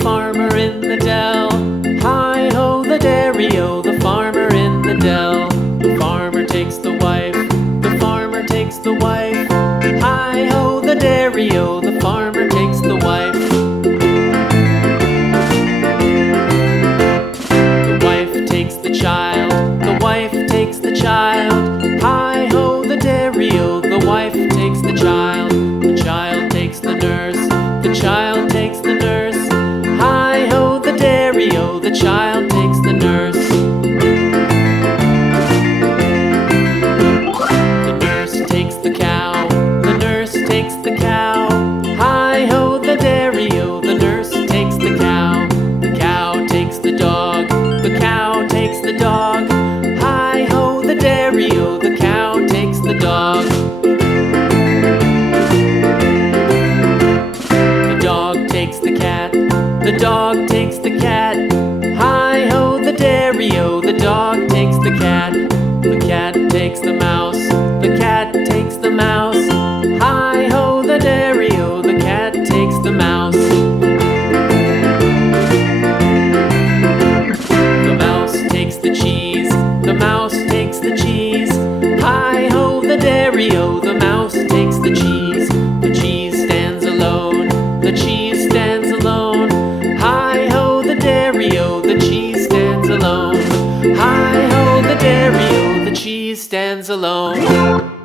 farmer in the dell. Hi-ho, the dairy-o, the farmer in the dell. The farmer takes the wife, the farmer takes the wife. Hi-ho, the dairy-o, the farmer takes the wife. The wife takes the child, the wife takes the child. Hi-ho, the dairy-o, the wife takes the child. The child takes the nurse, the child takes the nurse. Hi-ho, the dairy-o, the child takes the nurse. The nurse takes the cow, the nurse takes the cow. Hi-ho, the dairy-o, the nurse takes the cow. The cow takes the dog, the cow takes the dog. Hi-ho, the dairy-o, the cow takes the dog. The dog takes the cat, the dog takes the cat. Hi-ho, the dairy-o, the dog takes the cat. The cat takes the mouse, the cat takes the mouse. Hi-ho, the dairy-o, the cat takes the mouse. The mouse takes the cheese, the mouse takes the cheese. Hi-ho, the dairy-o, the mouse takes the cheese. The cheese stands alone, the cheese stands alone. Hi-ho, the dairy-o, the cheese stands alone. Hi-ho, the dairy-o, the cheese stands alone.